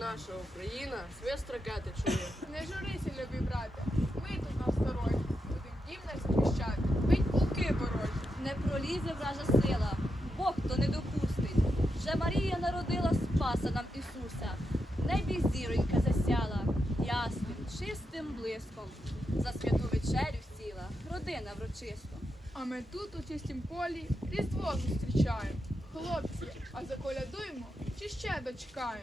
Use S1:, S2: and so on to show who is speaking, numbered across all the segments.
S1: наша Україна свист ракети чує.
S2: Не журися, любі брате, ми тут навсторонні, будем дім наш захищати, бить полки ворожі.
S3: Не пролізе вража сила, Бог то не допустить. Вже Марія народила Спаса нам Ісуса. Небі зіронька засяла, ясним, чистим блиском. За святу вечерю сіла, родина врочисто.
S2: А ми тут у чистім полі різдво зустрічаємо. Хлопці, а заколядуємо чи ще дочекаємо?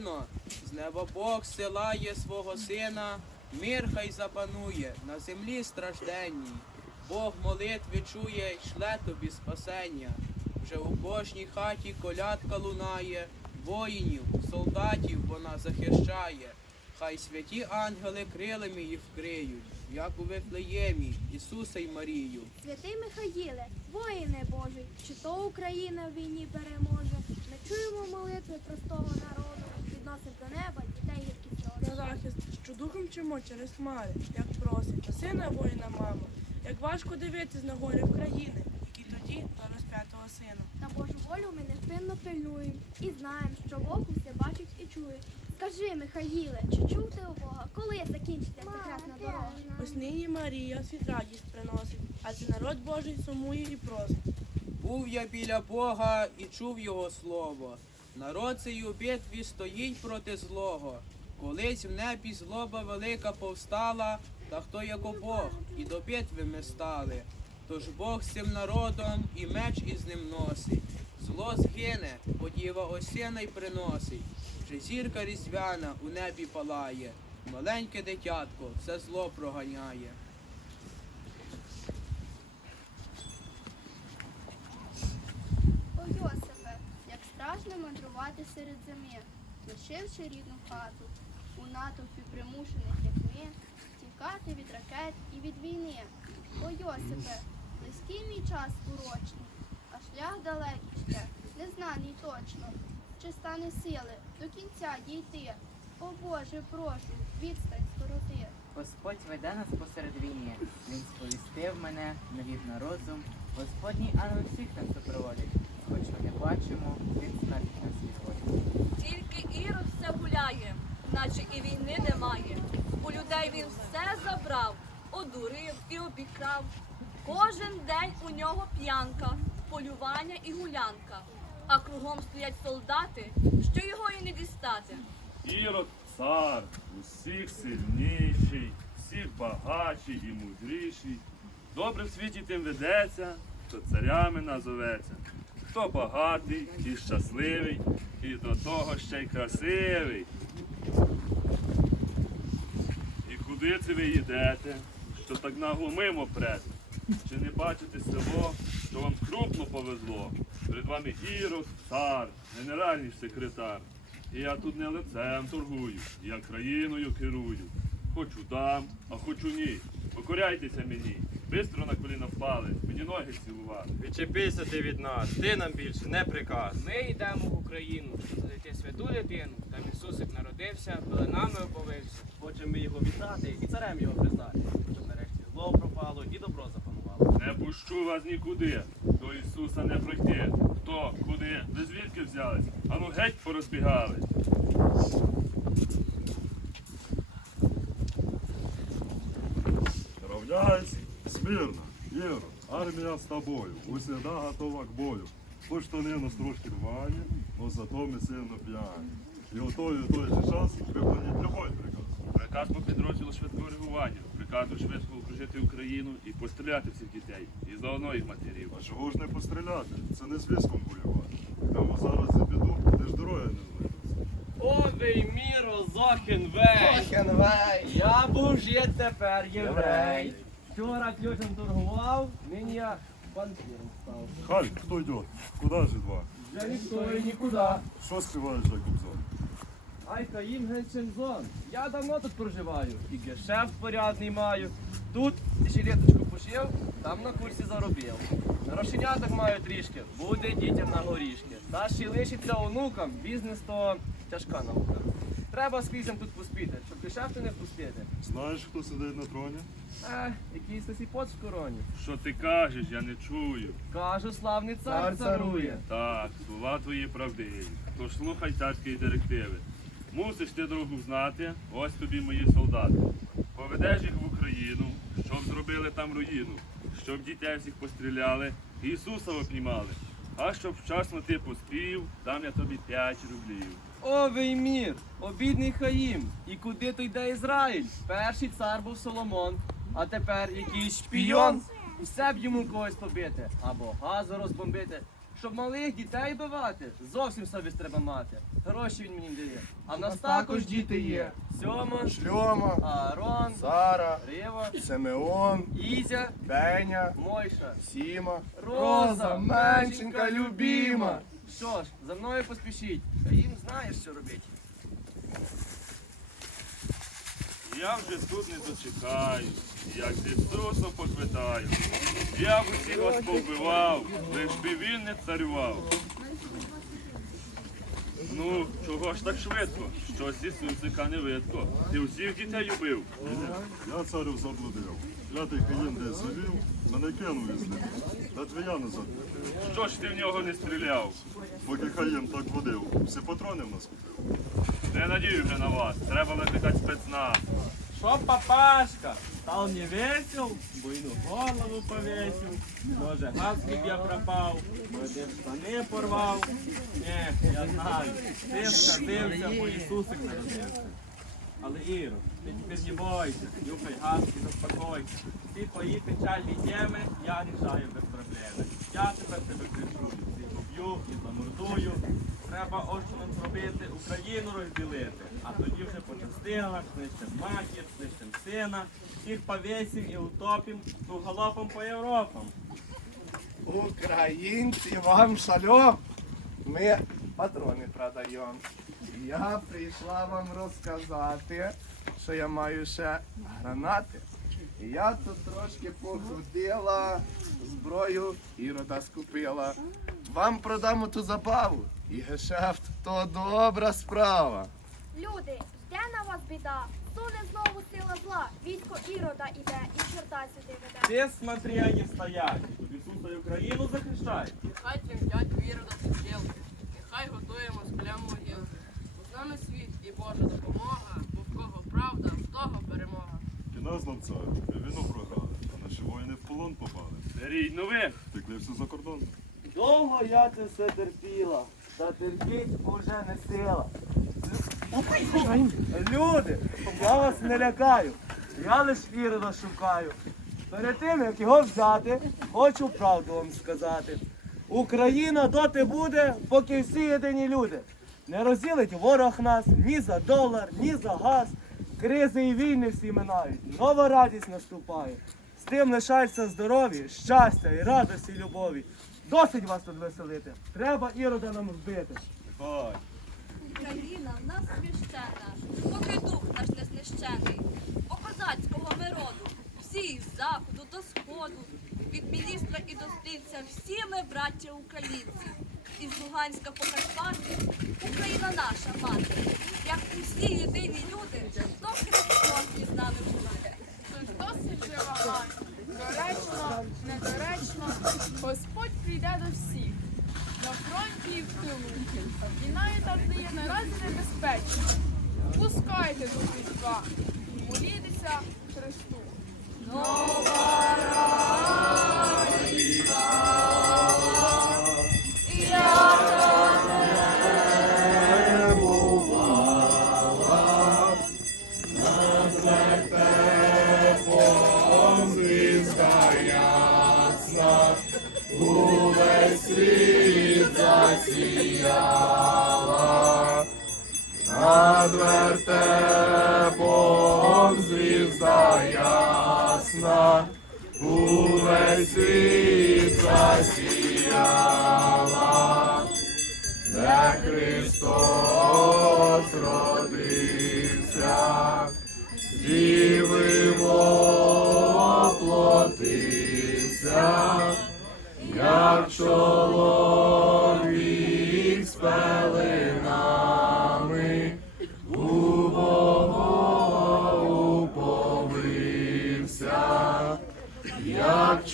S4: Україно, з неба Бог силає свого сина, мир хай запанує на землі стражденній. Бог молитви чує, й шле тобі спасення. Вже у кожній хаті колядка лунає, воїнів, солдатів вона захищає. Хай святі ангели крилами їх вкриють, як у Вифлеємі, Ісуса й Марію.
S5: Святий Михаїле, воїне Божий, чи то Україна в війні переможе. Ми чуємо молитви простого народу, відносив до неба дітей гіркі
S6: на захист, що духом чимо через хмари, як просить та сина воїна мама. Як важко дивитись на горі України, які тоді на розп'ятого сина.
S5: На Божу волю ми невпинно пильнуємо і знаємо, що Бог усе бачить і чує. Скажи, Михаїле, чи чув ти у Бога, коли закінчиться секретна дорога?
S6: Ось нині Марія світ радість приносить, а це народ Божий сумує і просить.
S4: Був я біля Бога і чув його слово. Народ цей у битві стоїть проти злого. Колись в небі злоба велика повстала, та хто як Бог, і до битви ми стали. Тож Бог з цим народом і меч із ним носить. Зло згине, подіва осіна й приносить. Вже зірка різдвяна у небі палає. Маленьке дитятко все зло проганяє.
S7: О, Йосипе, як страшно мандрувати серед зими, лишивши рідну хату, у натовпі примушених, як ми, тікати від ракет і від війни. О, Йосипе, близький мій час урочний, а шлях далекий ще, незнаний точно. Чи стане сили до кінця дійти? О Боже, прошу, відстань скороти.
S8: Господь веде нас посеред війни. Він сповістив мене, навів на розум. Господній ангел всіх нас супроводить. Хоч не бачимо, він смерть нас відводить.
S3: Тільки Ірод все гуляє, наче і війни немає. У людей він все забрав, одурив і обікрав. Кожен день у нього п'янка, полювання і гулянка. А кругом стоять солдати, що його і не дістати.
S9: Ірод цар, усіх сильніший, всіх багатший і мудріший. Добре в світі тим ведеться, хто царями назоветься. Хто багатий і щасливий, і до того ще й красивий. І куди це ви йдете, що так нагло мимо прете? Чи не бачите село, що вам крупно повезло? Перед вами Ірод, цар, генеральний секретар. І я тут не лицем торгую, я країною керую. Хочу дам, а хочу ні. Покоряйтеся мені. Бистро на мені ноги цілувати.
S10: Відчепися ти від нас, ти нам більше не приказ.
S11: Ми йдемо в Україну, знайти святу дитину. Там Ісусик народився, пеленами оповився.
S10: Хочемо ми його вітати і царем його признати, щоб нарешті зло пропало і добро запанувало.
S9: Не пущу вас нікуди, до Ісуса не пройти. Хто, куди, ви звідки взялись? Ану геть порозбігались.
S12: Равняйся, смирно, Ірод, армія з тобою, усіда готова к бою. Хоч то не нас трошки рвані, но зато ми сильно п'яні. І у той, і той же час виконати любой приказ.
S9: Приказ по підрозділу швидкого реагування. Приказу швидко окружити Україну і постріляти всіх дітей. І заодно їх матерів.
S12: А чого ж не постріляти? Це не зв'язком воювати. Прямо зараз за біду, ти ж дорогу
S10: Овий міро, зохен вей. Я був же тепер єврей. Вчора ключом торгував, нині я банкіром став.
S12: Халь, кто идет? Куда же два?
S10: Вже ніхто і нікуди.
S12: Что спеваешь, Якубзон?
S10: Ай, Каїм Генчензон. Я давно тут проживаю. І гешефт порядний маю. Тут жилеточку пошив, там на курсі заробив. Грошеняток маю трішки, буде дітям на горішки. Та ще лишиться онукам, бізнес то тяжка наука. Треба з квізем тут поспіти, щоб гешефти не впустити.
S12: Знаешь, кто сидит на троне?
S10: Е, якийсь сосіпот в короні.
S9: Що ти кажеш, я не чую.
S10: Кажу, славний цар царує.
S9: Так, слова твої правдиві. Тож слухай царської директиви. Мусиш ти дорогу знати, ось тобі мої солдати. Поведеш їх в Україну, щоб зробили там руїну, щоб дітей всіх постріляли, Ісуса обнімали. А щоб вчасно ти поспів, дам я тобі 5 рублів.
S10: Овий мір, обідний Хаїм. І куди то йде Ізраїль? Перший цар був Соломон, а тепер якийсь шпійон. Все б йому когось побити або газу розбомбити. Щоб малих дітей бивати, зовсім совість треба мати. Гроші він мені дає. А в нас також діти є. Сьома,
S13: Шльома,
S10: Аарон,
S13: Сара,
S10: Рива,
S13: Симеон,
S10: Ізя,
S13: Беня,
S10: Мойша,
S13: Сіма,
S10: Роза,
S13: меншенька, любима.
S10: Що ж, за мною поспішіть. Хаїм знає, що робить.
S9: Я вже тут не дочекаю, як з Ісусом поквитаю. Я б усіх вас повбивав, лиш би він не царював. Ну, чого ж так швидко? Щось Ісусика не видко. Ти усіх дітей любив.
S12: Я царю заблудив. Клятий Каїн десь завів, мене кинув із ним. Та твоя не заблудив.
S9: Що ж ти в нього не стріляв?
S12: Поки Каїн так водив, всі патрони в нас купив.
S9: Не надію вже на вас. Треба викликати спецназ.
S10: Что, папашка, стал не весел, буйну голову повесил, може гаски я пропав, може штани порвав. Не, я знаю, ти сказився, бо Ісусик народився. Але Іро, ти тепер не бойся, нюхай гаски, заспокойся. Всі твої печальні теми я рішаю без проблеми. Я тепер тебе кричу, поб'ю і замордую. Треба ось що нам зробити, Україну розділити. А тоді вже по частинах, знищим матір, знищим сина, всіх повесим і утопим, ну галопом по Європам.
S13: Українці, вам шальом. Ми патрони продаємо. Я прийшла вам розказати, що я маю ще гранати. Я тут трошки походила, зброю ірода скупила. Вам продам ту забаву. І гешефт то добра справа.
S5: Люди, йде на вас біда, суне знову сила зла, військо Ірода іде і чорта сюди веде.
S10: Всі смотри, вони стоять, Ісуса і Україну захищають.
S1: Нехай тремтять віри до стрілки, нехай готує москалям могилки. З нами світ і Божа допомога, бо в кого правда, в того перемога.
S12: І нас нам війну програли, а наші воїни в полон попали.
S9: Беріть нових.
S12: Втекли всі за кордон.
S10: Довго я це все терпіла, та терпіть уже не сила. Люди, я вас не лякаю, я лиш Ірода шукаю. Перед тим, як його взяти, хочу правду вам сказати. Україна доти буде, поки всі єдині люди. Не розділить ворог нас ні за долар, ні за газ. Кризи і війни всі минають, нова радість наступає. З тим лишаються здорові, щастя і радості, і любові. Досить вас тут веселити. Треба ірода нам вбити.
S3: Україна в нас священна, поки дух наш не знищений. По козацького ми роду, всі з заходу до сходу, від міністра і до стрільця, всі ми браття українці. Із Луганська по Карпати, Україна наша мати. Як усі єдині люди, то Христос із нами буде.
S2: Досить же вагань. Доречно, недоречно, Господь прийде до всіх. На фронті і в тилу. Війна і там де є наразі небезпечно. Пускайте до Різдва і молітеся Христу.
S13: А як